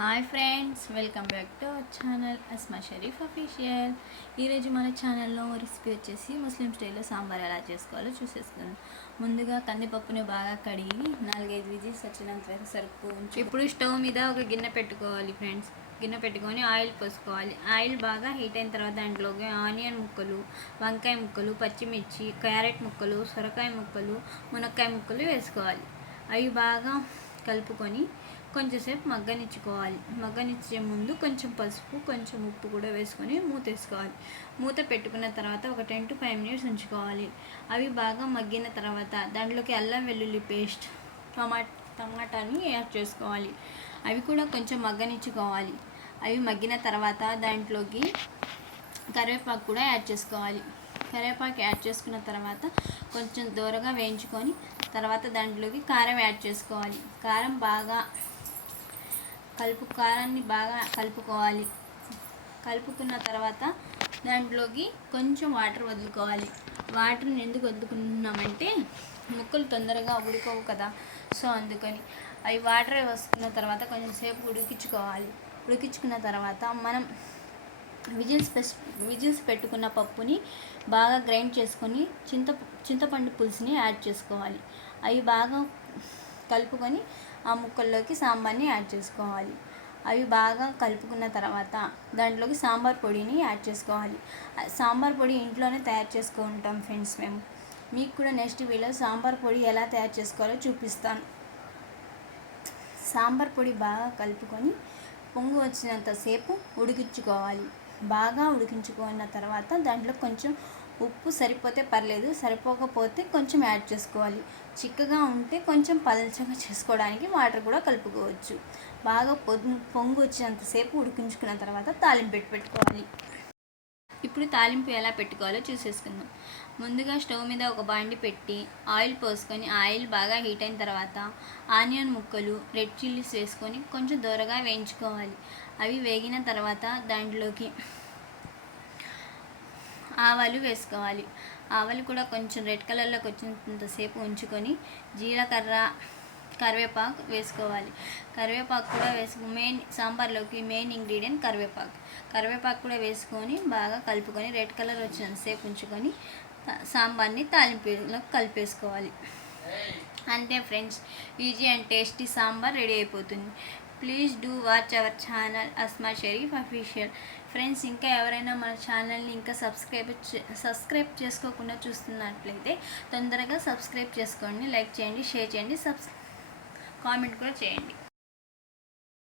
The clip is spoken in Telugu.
Hi friends, welcome back to our channel Asma Sharif official. ఈరోజు మన ఛానల్లో రెసిపీ వచ్చేసి ముస్లిం స్టైల్లో సాంబార్ ఎలా చేసుకోవాలో చూసేసుకుందాం. ముందుగా కందిపప్పుని బాగా కడిగి 4-5 విజిల్స్ వచ్చినంత వరకు సరుపు. ఇప్పుడు స్టవ్ మీద ఒక గిన్నె పెట్టుకోవాలి ఫ్రెండ్స్. గిన్నె పెట్టుకొని ఆయిల్ పోసుకోవాలి. ఆయిల్ బాగా హీట్ అయిన తర్వాత దాంట్లోకి ఆనియన్ ముక్కలు, వంకాయ ముక్కలు, పచ్చిమిర్చి, క్యారెట్ ముక్కలు, సొరకాయ ముక్కలు, మునక్కాయ ముక్కలు వేసుకోవాలి. అవి బాగా కలుపుకొని కొంచెంసేపు మగ్గనిచ్చుకోవాలి. మగ్గనిచ్చే ముందు కొంచెం పసుపు, కొంచెం ఉప్పు కూడా వేసుకొని మూత వేసుకోవాలి. మూత పెట్టుకున్న తర్వాత ఒక 10 to 5 minutes ఉంచుకోవాలి. అవి బాగా మగ్గిన తర్వాత దాంట్లోకి అల్లం వెల్లుల్లి పేస్ట్, టమాటాని యాడ్ చేసుకోవాలి. అవి కూడా కొంచెం మగ్గనిచ్చుకోవాలి. అవి మగ్గిన తర్వాత దాంట్లోకి కరివేపాకు కూడా యాడ్ చేసుకోవాలి. కరివేపాకు యాడ్ చేసుకున్న తర్వాత కొంచెం దూరగా వేయించుకొని తర్వాత దాంట్లోకి కారం యాడ్ చేసుకోవాలి. కారాన్ని బాగా కలుపుకోవాలి. కలుపుకున్న తర్వాత దాంట్లోకి కొంచెం వాటర్ వదులుకోవాలి. వాటర్ని ఎందుకు వదులుకుంటున్నామంటే ముక్కలు తొందరగా ఉడుకోవు కదా, సో అందుకని. అవి వాటర్ వేసుకున్న తర్వాత కొంచెం సేపు ఉడికించుకోవాలి. ఉడికించుకున్న తర్వాత మనం విజిల్స్ పెట్టుకున్న పప్పుని బాగా గ్రైండ్ చేసుకొని చింతపండు పులుసుని యాడ్ చేసుకోవాలి. అవి బాగా కలుపుకొని ఆ ముక్కల్లోకి సాంబార్ని యాడ్ చేసుకోవాలి. అవి బాగా కలుపుకున్న తర్వాత దాంట్లోకి సాంబార్ పొడిని యాడ్ చేసుకోవాలి. సాంబార్ పొడి ఇంట్లోనే తయారు చేసుకుంటాం ఫ్రెండ్స్ మేము. మీకు కూడా నెక్స్ట్ వీడియోలో సాంబార్ పొడి ఎలా తయారు చేసుకోవాలో చూపిస్తాను. సాంబార్ పొడి బాగా కలుపుకొని పొంగు వచ్చినంతసేపు ఉడికించుకోవాలి. బాగా ఉడికించుకున్న తర్వాత దాంట్లో కొంచెం ఉప్పు సరిపోతే పర్లేదు, సరిపోకపోతే కొంచెం యాడ్ చేసుకోవాలి. చిక్కగా ఉంటే కొంచెం పలచగా చేసుకోవడానికి వాటర్ కూడా కలుపుకోవచ్చు. బాగా పొంగు వచ్చినంతసేపు ఉడికించుకున్న తర్వాత తాలింపు పెట్టుకోవాలి. ఇప్పుడు తాలింపు ఎలా పెట్టుకోవాలో చూసేసుకుందాం. ముందుగా స్టవ్ మీద ఒక బాండి పెట్టి ఆయిల్ పోసుకొని ఆయిల్ బాగా హీట్ అయిన తర్వాత ఆనియన్ ముక్కలు, రెడ్ చిల్లీస్ వేసుకొని కొంచెం దూరగా వేయించుకోవాలి. అవి వేగిన తర్వాత దాంట్లోకి ఆవాలు వేసుకోవాలి. ఆవాలు కూడా కొంచెం రెడ్ కలర్లోకి వచ్చినంతసేపు ఉంచుకొని జీలకర్ర, కరివేపాకు వేసుకోవాలి. కరివేపాకు కూడా సాంబార్లోకి మెయిన్ ఇంగ్రీడియంట్ కరివేపాకు కూడా వేసుకొని బాగా కలుపుకొని రెడ్ కలర్ వచ్చినంతసేపు ఉంచుకొని సాంబార్ని తాలింపులో కలిపేసుకోవాలి. అంతే friends, easy and tasty sambar ready అయిపోతుంది. Please do watch our channel Asma Sharif official. Friends, ఇంకా ఎవరైనా మన ఛానల్ని ఇంకా సబ్స్క్రైబ్ చేసుకోకుండా చూస్తున్నట్లయితే తొందరగా సబ్స్క్రైబ్ చేసుకోండి, లైక్ చేయండి, షేర్ చేయండి, కామెంట్ కూడా చేయండి.